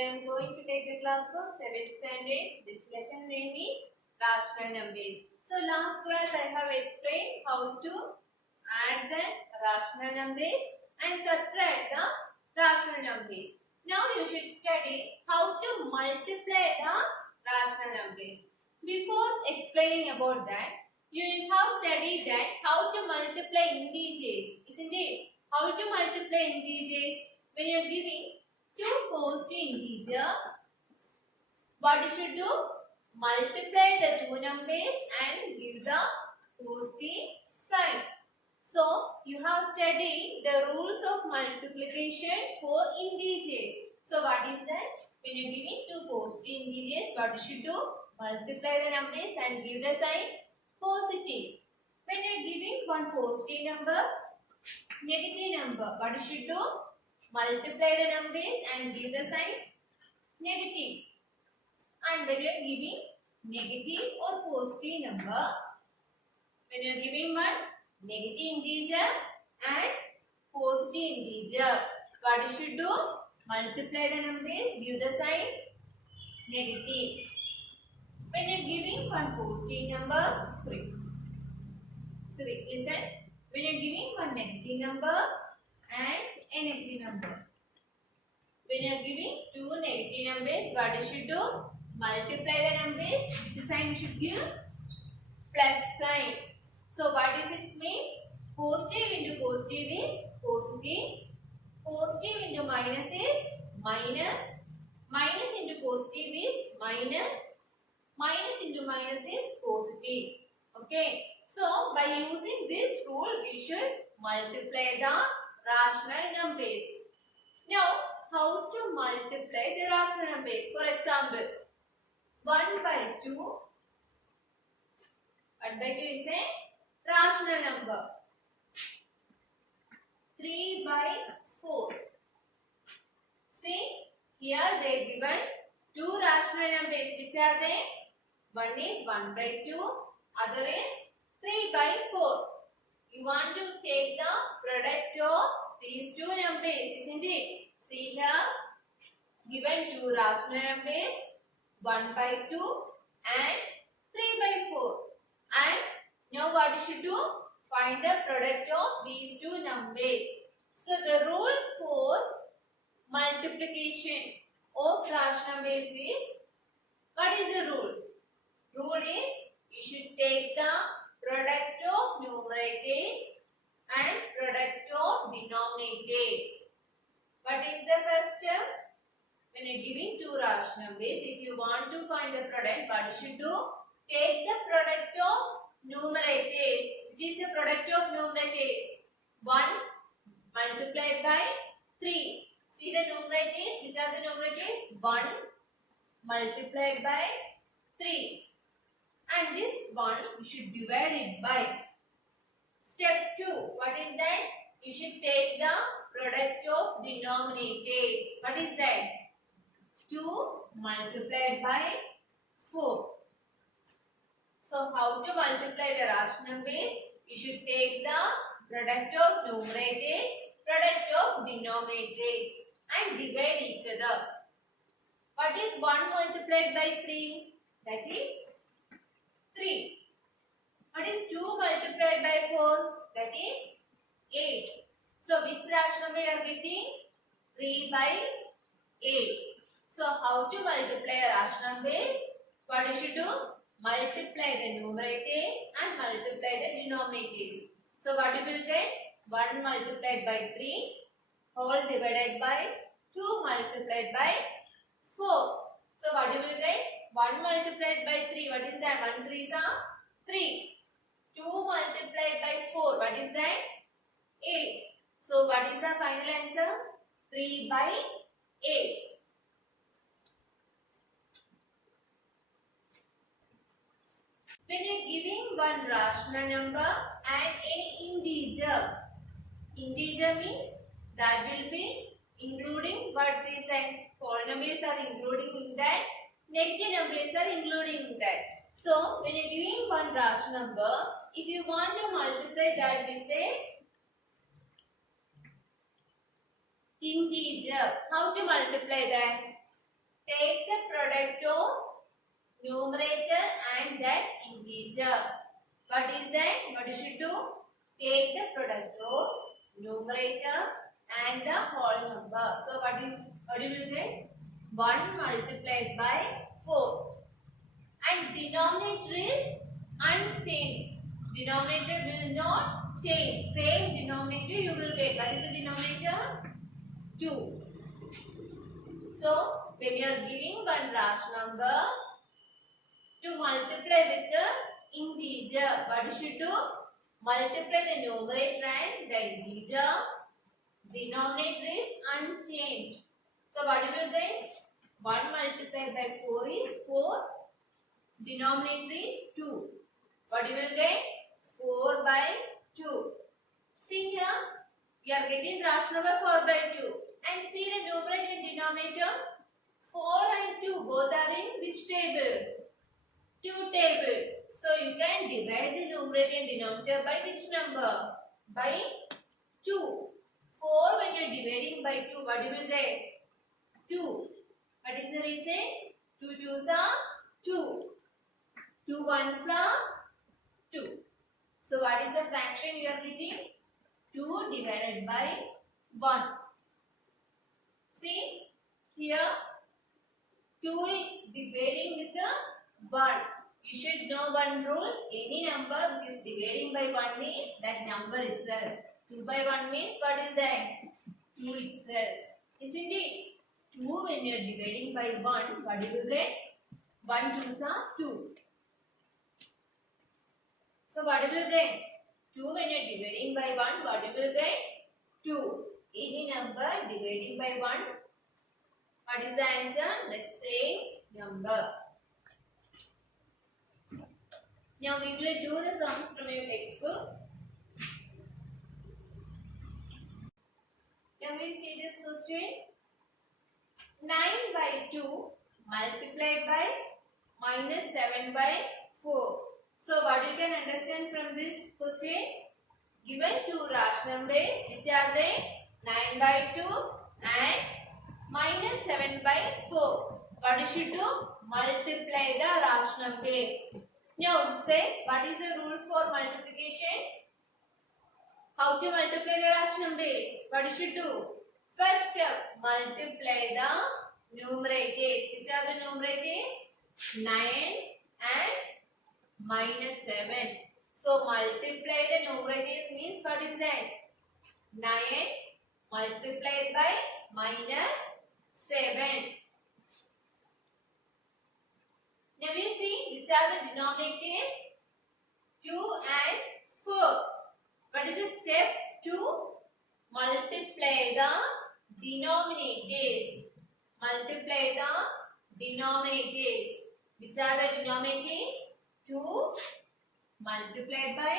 Today I am going to take the class for 7th standard. This lesson name is rational numbers. So last class I have explained how to add the rational numbers and subtract the rational numbers. Now you should study how to multiply the rational numbers. Before explaining about that, you have studied that how to multiply integers, isn't it? How to multiply integers when you are giving two positive integer, what you should do? Multiply the two numbers and give the positive sign. So, you have studied the rules of multiplication for integers. So, what is that? When you are giving two positive integers, what you should do? Multiply the numbers and give the sign positive. When you are giving one positive number, negative number, what you should do? Multiply the numbers and give the sign negative. And when you are giving negative or positive number, when you are giving one negative integer and positive integer, what you should do? Multiply the numbers, give the sign negative. When you are giving one positive number, listen. When you are giving one negative number and a negative number. When you are giving two negative numbers, what you should do? Multiply the numbers. Which sign you should give? Plus sign. So what is it means? Positive into positive is positive. Positive into minus is minus. Minus into positive is minus. Minus into minus is positive. Okay. So by using this rule, we should multiply the rational numbers. Now, how to multiply the rational numbers? For example, 1 by 2. 1 by 2 is a rational number. 3 by 4. See, here they given two rational numbers. Which are they? One is 1 by 2. Other is 3 by 4. You want to take the product of these two numbers, isn't it? See here, given two rational numbers, 1 by 2 and 3 by 4. And now what you should do? Find the product of these two numbers. So the rule for multiplication of rational numbers is, what is the rule? Rule is, you should take the product of numerators and product of denominators. What is the first step? When you are giving two rational numbers, if you want to find the product, what you should do? Take the product of numerators. Which is the product of numerators? 1 multiplied by 3. See the numerators. Which are the numerators? 1 multiplied by 3. And this 1 you should divide it by. Step 2. What is that? You should take the product of denominators. What is that? 2 multiplied by 4. So how to multiply the rational numbers? You should take the product of numerators, product of denominators and divide each other. What is 1 multiplied by 3? That is 3. What is 2 multiplied by 4? That is 8. So which rational number you are getting? 3 by 8. So how to multiply rational numbers? What you should do? Multiply the numerators and multiply the denominators. So what you will get? 1 multiplied by 3 whole divided by 2 multiplied by 4. So what you will get? 1 multiplied by 3. What is that? 1 3s are 3. 2 multiplied by 4. What is that? 8. So what is the final answer? 3 by 8. When you are giving one rational number and an integer means that will be including what is that? Whole numbers are including in that, negative numbers are including in that. So when you are giving one rational number, if you want to multiply that with a integer, how to multiply that? take the product of numerator and that integer. What is that? What you should do? Take the product of numerator and the whole number. So what you will get? 1 multiplied by 4. And denominator is unchanged. Denominator will not change. Same denominator you will get. What is the denominator? 2. So when you are giving one rational number to multiply with the integer, what you should do? Multiply the numerator and the integer. Denominator is unchanged. So what you will get? 1 multiplied by 4 is 4. Denominator is 2. What you will get? 4 by 2. See here, we are getting rational number 4 by 2. And see the numerator and denominator. 4 and 2 both are in which table? 2 table. So you can divide the numerator and denominator by which number? By 2. 4 when you are dividing by 2, what you will get? 2. What is the reason? 2 2s are 2. 2 1s are 2. So what is the fraction you are getting? 2 divided by 1. See here 2 is dividing with the 1. You should know one rule. Any number which is dividing by 1 is that number itself. 2 by 1 means what is that? 2 itself. Isn't it? 2 when you are dividing by 1, what you will get? 1 2s are 2. So what you will get? 2 when you are dividing by 1, what you will get? 2. Any number dividing by 1, what is the answer? That same number. Now we will do the sums from your textbook. Now we see this question. 9 by 2 multiplied by minus 7 by 4. So what you can understand from this question? Given two rational numbers, which are they? 9 by 2 and minus 7 by 4. What you should do? Multiply the rational numbers. Now say, what is the rule for multiplication? How to multiply the rational numbers? What you should do? First step, multiply the numerators. Which are the numerators? 9 and minus 7. So multiply the numerators means what is that? 9 multiplied by minus 7. Now we see which are the denominators? 2 and 4. What is the step? To multiply the denominators. Multiply the denominators. Which are the denominators? 2 multiplied by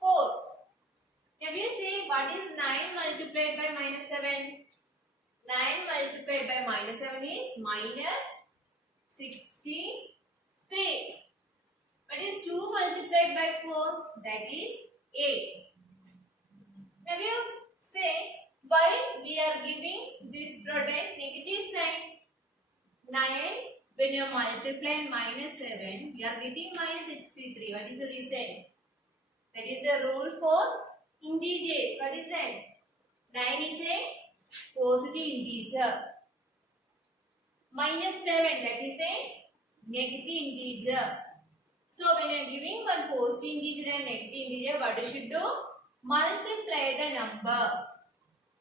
4. Now we see what is 9 multiplied by minus 7? 9 multiplied by minus 7 is minus 63. What is 2 multiplied by 4? That is 8. Now you say why we are giving this product negative sign? 9 when you multiply minus 7, you are getting minus 63. What is the reason? That is a rule for integers. What is that? 9 is a positive integer. Minus 7, that is a negative integer. So when you are giving one positive integer and negative integer, what you should do? Multiply the number.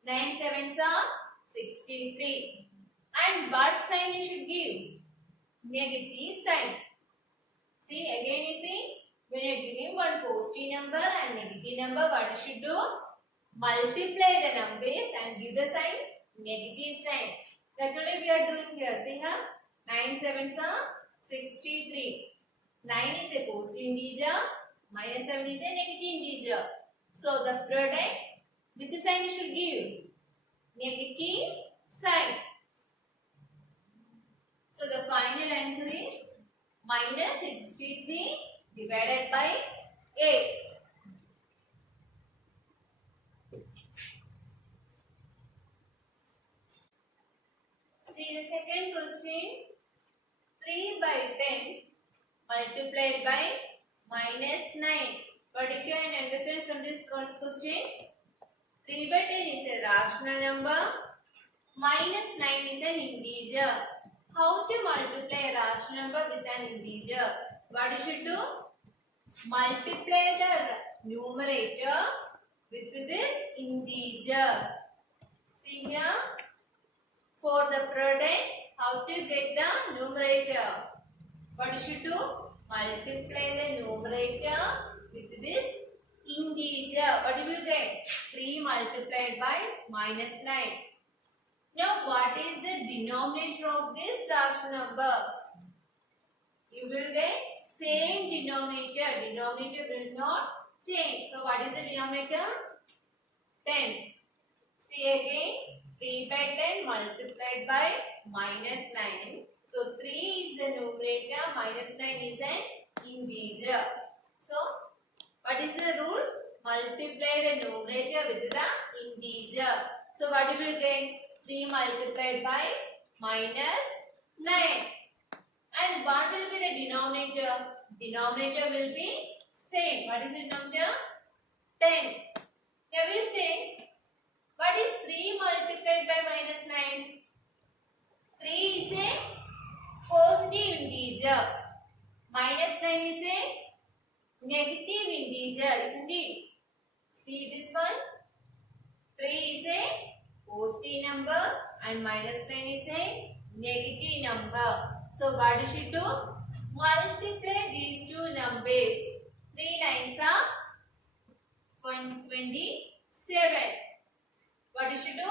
9 sevens are 63. And what sign you should give? Negative sign. See, again you see, when you are giving one positive number and negative number, what you should do? Multiply the numbers and give the sign negative sign. That only we are doing here. See here, 9 sevens are 63. 9 is a positive integer, minus 7 is a negative integer. So the product, which sign you should give? Negative sign. So the final answer is minus 63 divided by 8. See the second question. 3 by 10 multiplied by minus 9. What you can understand from this question? 3 by 10 is a rational number. Minus 9 is an integer. How to multiply a rational number with an integer? What you should do? Multiply the numerator with this integer. See here. For the product, how to get the numerator? What you should do? Multiply the numerator with this integer. What you will get? 3 multiplied by minus 9. Now, what is the denominator of this rational number? You will get same denominator. Denominator will not change. So, what is the denominator? 10. See again. 3 by 10 multiplied by minus 9. So, 3 is the numerator, minus 9 is an integer. So, what is the rule? Multiply the numerator with the integer. So, what you will get? 3 multiplied by minus 9. And what will be the denominator? Denominator will be same. What is the denominator? 10. Now, we will say, what is 3 multiplied by minus 9? 3 is a positive integer. Minus 9 is a negative integer, isn't it? See this one? 3 is a positive number and minus 9 is a negative number. So, what you should do? Multiply these two numbers. 3 nines are 27. What you should do?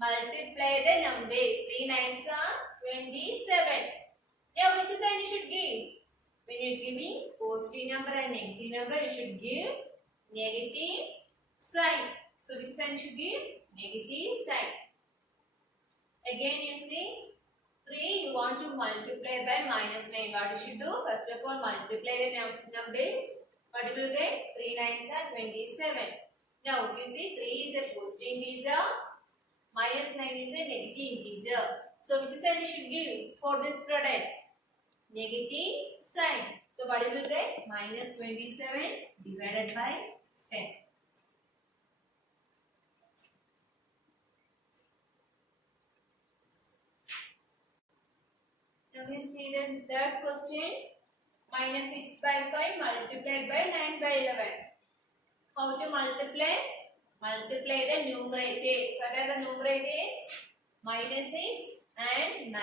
Multiply the numbers. 3 nines are 27. Now, which sign you should give? When you are giving positive number and negative number, you should give negative sign. So, which sign you should give? Negative sign. Again, you see, 3 you want to multiply by minus 9. What you should do? First of all, multiply the numbers. What you will get? 3 nines are 27. Now, you see 3 is a positive integer, minus 9 is a negative integer. So, which sign you should give for this product? Negative sign. So, what you will get? Minus 27 divided by 10. Now, we see the third question. Minus 6 by 5 multiplied by 9 by 11. How to multiply? Multiply the numerators. What are the numerators? Minus 6 and 9.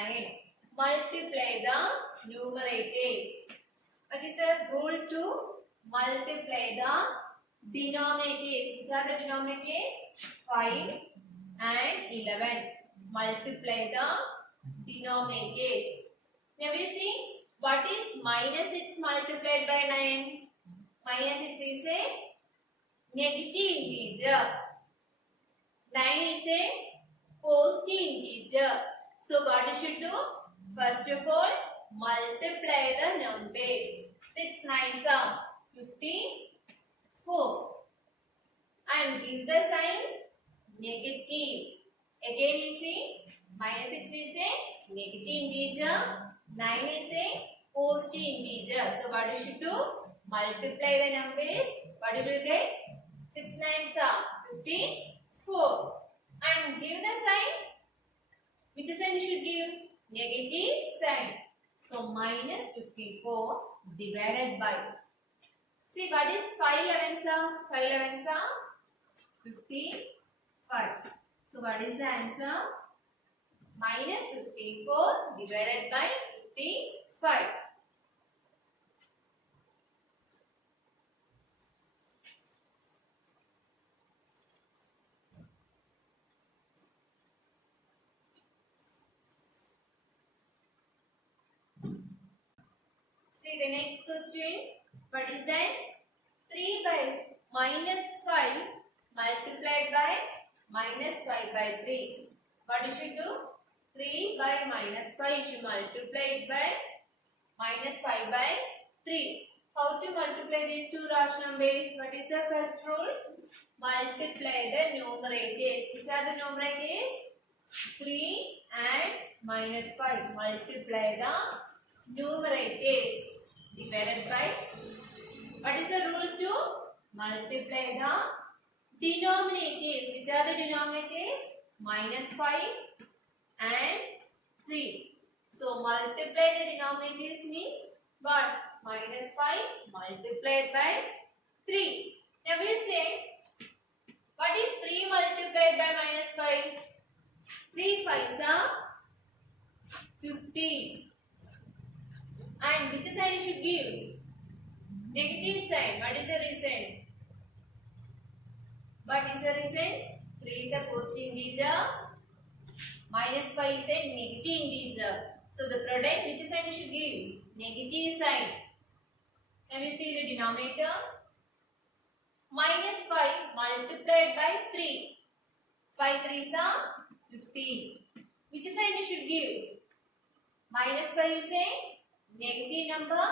Multiply the numerators. What is the rule to multiply the denominators? Which are the denominators? 5 and 11. Multiply the denominators. Now we see what is minus 6 multiplied by 9? Minus 6 is a negative integer. 9 is a positive integer. So, what you should do? First of all, multiply the numbers. 6 nines are 54. And give the sign negative. Again, you see, minus 6 is a negative integer. 9 is a positive integer. So, what you should do? Multiply the numbers. What you will get? 6 nines are 54. And give the sign. Which sign you should give? Negative sign. So, minus 54 divided by. See, what is 5 11s are? 5 11s are 55. So, what is the answer? Minus 54 divided by 55. See the next question. What is that? 3 by minus 5 multiplied by minus 5 by 3. What you should do? 3 by minus 5 you should multiply it by minus 5 by 3. How to multiply these two rational numbers? What is the first rule? Multiply the numerators. Which are the numerators? 3 and -5. Multiply the numerators divided by. What is the rule to multiply the denominators? Which are the denominators? -5 and 3. So multiply the denominators means what? -5 multiplied by 3. Now we say, what is 3 multiplied by -5? 3 5s are 15. And which sign you should give? Negative sign. What is the reason? What is the reason? 3 is a positive integer. -5 is a negative integer. So the product, which sign you should give? Negative sign. Now we see the denominator. -5 multiplied by 3. 5 3s are 15. Which sign you should give? -5 is a negative number.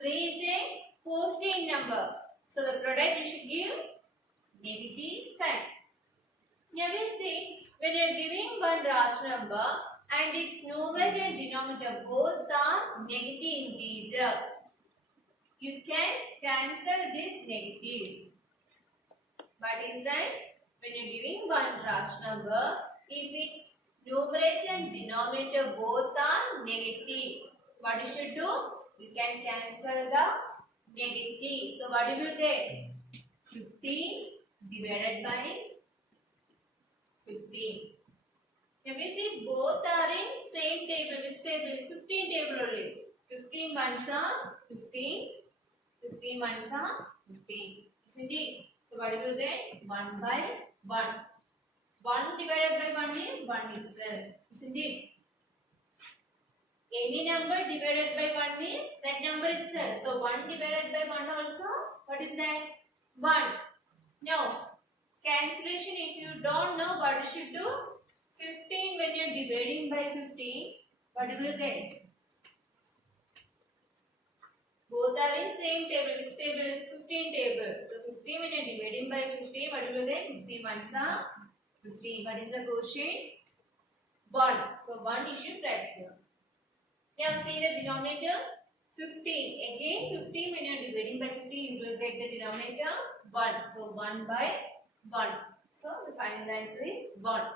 3 is a positive number. So the product you should give negative sign. Now we see, when you are giving one rational number and its numerator and denominator both are negative integer, you can cancel these negatives. What is that? When you are giving one rational number, if its numerator and denominator both are negative, what you should do? You can cancel the negative. So what you will get? 15 divided by 15. Now we see both are in same table. Which table? 15 table only. 15 ones are 15. 15 ones are 15. Isn't it? So what you will get? 1 by 1. 1 divided by 1 is 1 itself. Isn't it? Any number divided by 1 is that number itself. So 1 divided by 1 also, what is that? 1. Now, cancellation, if you don't know what you should do, 15 when you are dividing by 15, what you will get? Both are in same table. Which table? 15 table. So 15 when you are dividing by 15, what you will get? 15 ones are 15. What is the quotient? 1. So 1 you should write here. Now see the denominator 15. Again 15 when you are dividing by 15, you will get the denominator 1. So 1 by 1. So the final answer is 1.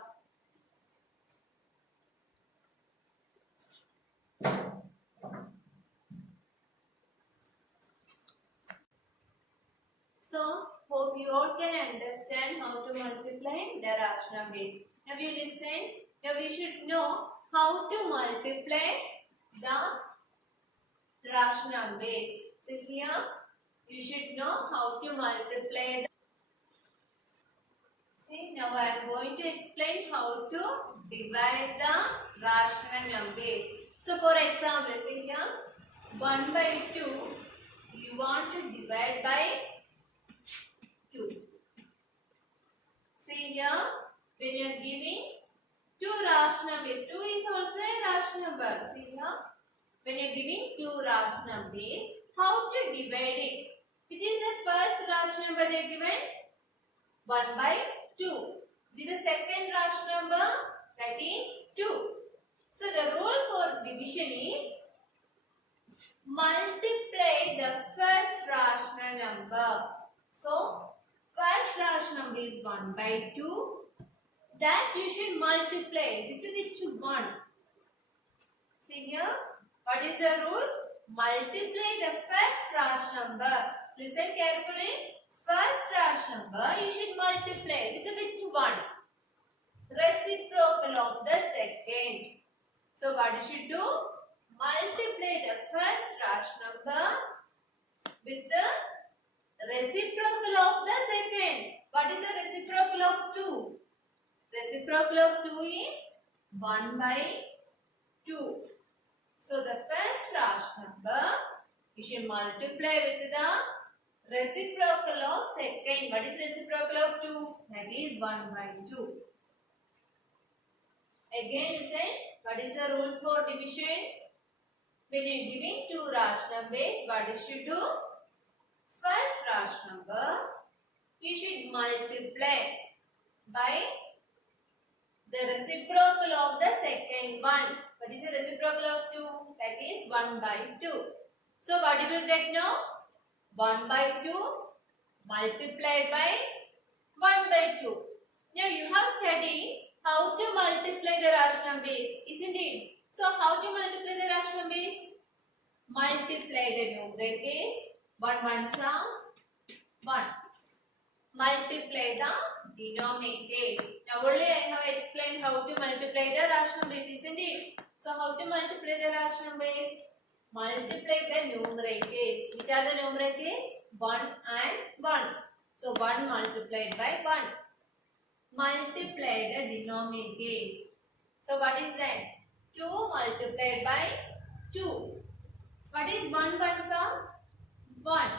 So hope you all can understand how to multiply the rational base. Now you listen. Now we should know how to multiply the rational base. So here you should know how to multiply the. See, now I am going to explain how to divide the rational numbers. So for example, see here 1 by 2 you want to divide by 2. See here, when you are giving two rational numbers, 2 is also a rational number. See here, when you are giving two rational numbers, how to divide it? Which is the first rational number they are given? 1 by 2. Which is the second rational number? That is 2. So the rule for division is multiply the first rational number. So first rational number is 1 by 2. That you should multiply with which 1? See here, what is the rule? Multiply the first rational number. Listen carefully. First rational number you should multiply with which 1? Reciprocal of the second. So what you should do? Multiply the first rational number with the reciprocal of the second. What is the reciprocal of 2? Reciprocal of 2 is 1 by 2. So the first rational number you should multiply with the reciprocal of second. What is reciprocal of 2? That is 1 by 2. Again listen, what is the rules for division? When you are giving two rational numbers, what you should do? First rational number you should multiply by the reciprocal of the second one. What is the reciprocal of 2? That is 1 by 2. So what you will get now? 1 by 2 multiplied by 1 by 2. Now you have studied how to multiply the rational base, isn't it? So how to multiply the rational base? Multiply the numerators. 1 ones are 1. Multiply the denominators. Now only I have explained how to multiply the rational base, isn't it? So how to multiply the rational base? Multiply the numerators. Which are the numerators? 1 and 1. So 1 multiplied by 1. Multiply the denominators. So what is that? 2 multiplied by 2. What is 1 ones are? 1.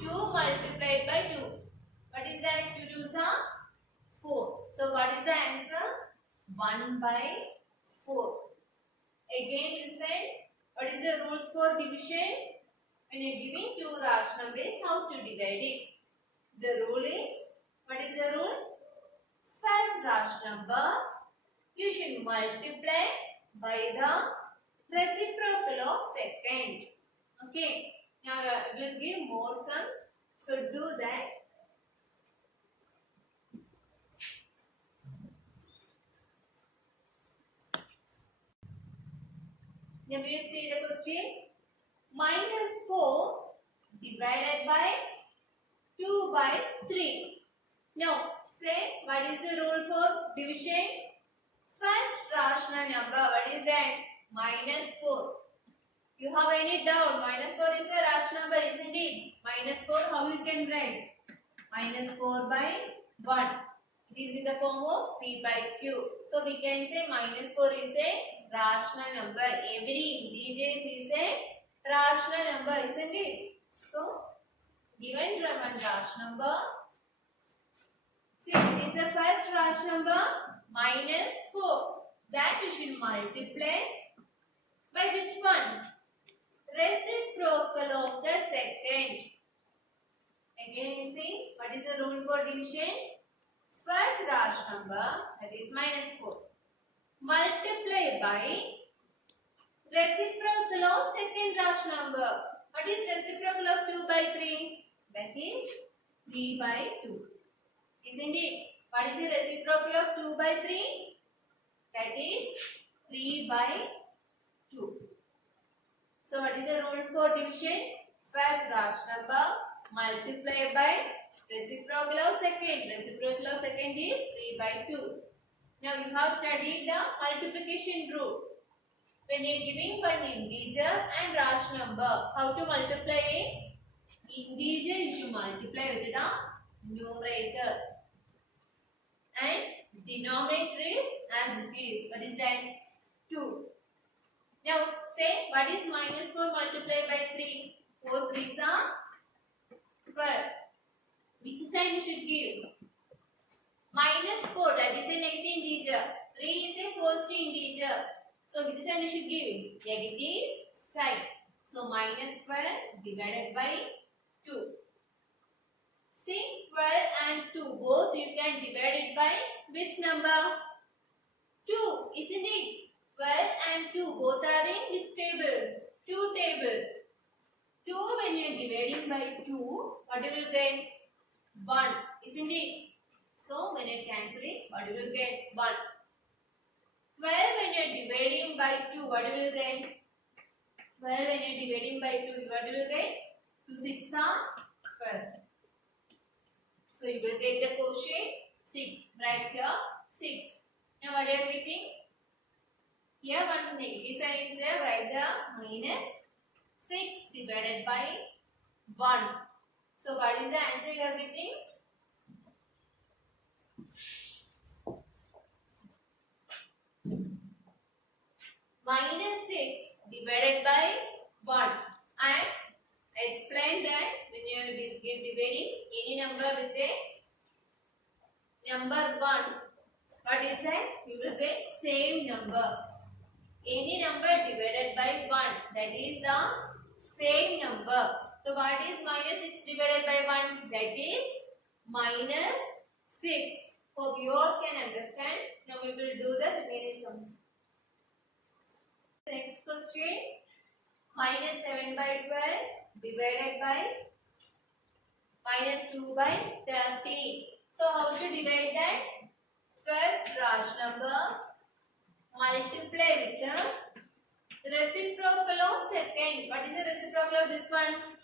2 multiplied by 2. What is that? 2 twos are 4. So what is the answer? 1 by 4. Again listen. What is the rules for division? When you are giving two rational base, how to divide it? The rule is, what is the rule? First rational number you should multiply by the reciprocal of second. Okay. Now I will give more sums. So do that. Now we see the question. -4 divided by 2 by 3. Now say what is the rule for division? First rational number. What is that? -4. You have any doubt? -4 is a rational number, isn't it? -4 how you can write? -4 by 1. It is in the form of P by Q. So we can say -4 is a rational number. Every integer is a rational number, isn't it? So given one rational number, see which is the first rational number? -4. That you should multiply by which one? Reciprocal of the second. Again you see, what is the rule for division? First rational number, that is -4. Multiply by reciprocal of second rational number. What is reciprocal of 2 by 3? That is 3 by 2. Isn't it? What is the reciprocal of 2 by 3? That is 3 by 2. So what is the rule for division? First rational number multiply by reciprocal of second. Reciprocal of second is 3 by 2. Now you have studied the multiplication rule. When you are giving one integer and rational number, how to multiply it? Integer you should multiply with the numerator. And denominator is as it is. What is that? 2. Now say what is -4 multiplied by 3? 4 3s are 12. Which sign you should give? -4, that is a negative integer. 3 is a positive integer. So which sign you should give? Negative sign. So -12 divided by 2. See 12 and 2 both you can divide it by which number? 2, isn't it? 12 and 2 both are in which table? 2 table. 2 when you are dividing by 2, what you will get? 1, isn't it? So when you cancel it, what you will get? 1. 12 when you are dividing by 2, what you will get? 12 when you are dividing by 2, what you will get? 2 6 are 12. So you will get the quotient 6. Right here 6. Now what are you getting? Here one negative sign is there. Write the -6 divided by 1. So what is the answer you are getting? -6 divided by 1. And explain that when you are dividing any number with a number 1, what is that? You will get same number. Any number divided by 1, that is the same number. So what is -6 divided by 1? That is -6. Hope you all can understand. Now we will do the remaining sums. Next question. Minus 7 by 12 divided by minus 2 by 13. So how to divide that? First Raj number multiply with the reciprocal of second. What is the reciprocal of this one?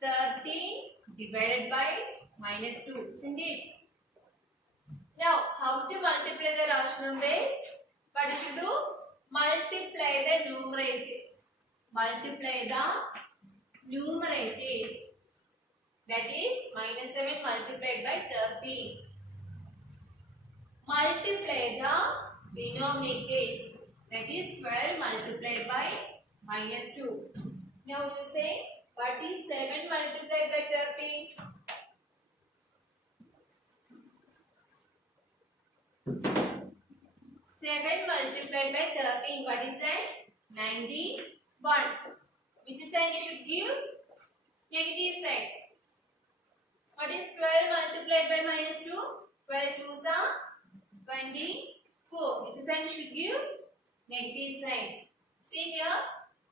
13 divided by minus 2. Isn't it? Now how to multiply the Raj numbers? What you should do? Multiply the numerators. Multiply the numerators. That is minus 7 multiplied by 13. Multiply the denominators. That is 12 multiplied by minus 2. Now you say, what is 7 multiplied by 13? 7 multiplied by 13. What is that? 91. Which sign you should give? Negative sign. What is 12 multiplied by minus 2? 12 2s are 24. Which sign you should give? Negative sign. See here,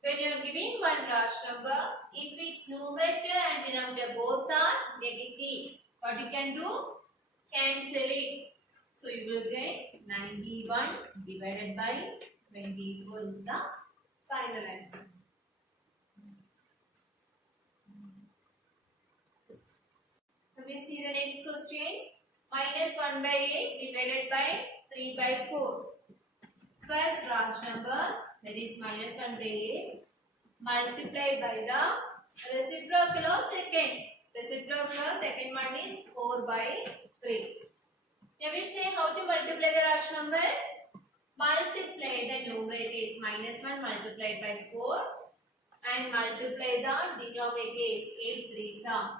when you are giving one Raj number, if its numerator and denominator both are negative, what you can do? Cancel it. So you will get 91 divided by 24 is the final answer. Now we see the next question. Minus 1 by 8 divided by 3 by 4. First Raj number, that is minus 1 by 8 multiplied by the reciprocal of second. Reciprocal of second one is 4 by 3. Now we say how to multiply the Raj numbers. Multiply the numerators. Minus 1 multiplied by 4 and multiply the denominators. 8 3s are.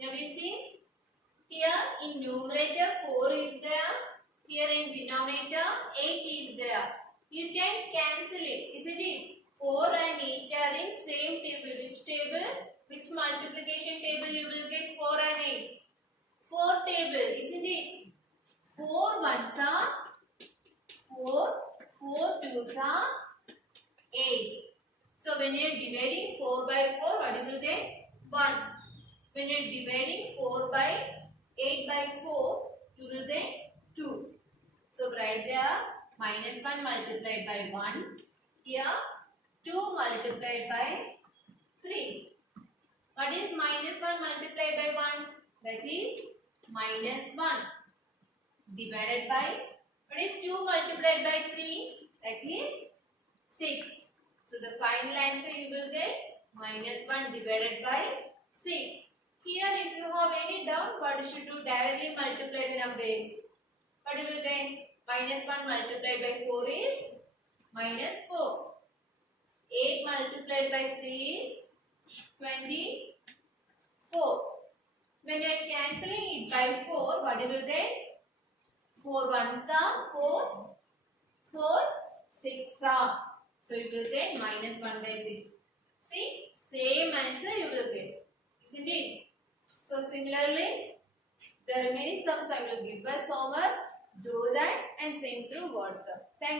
Now we see here in numerator 4 is there. Here in denominator 8 is there. You can cancel it, isn't it? 4 and 8 are in same table. Which table? Which multiplication table you will get 4 and 8? 4 table, isn't it? 4 ones are 4, 4 twos are 8. So when you are dividing 4 by 4, what you will get? 1. When you are dividing 4 by 8 by 4, you will get 2. So write there minus 1 multiplied by 1. Here 2 multiplied by 3. What is minus 1 multiplied by 1? That is minus 1 divided by, what is 2 multiplied by 3? That is 6. So the final answer you will get minus 1 divided by 6. Here if you have any doubt, what you should do? Directly multiply the numbers. What you will get? Minus 1 multiplied by 4 is minus 4. 8 multiplied by 3 is 24. When you are cancelling it by 4, what you will get? 4 ones are 4, 4 6 are. So you will get minus 1 by 6. See, same answer you will get. Isn't it? So similarly, the remaining sums I will give us over. Do that and send through WhatsApp. Thank you.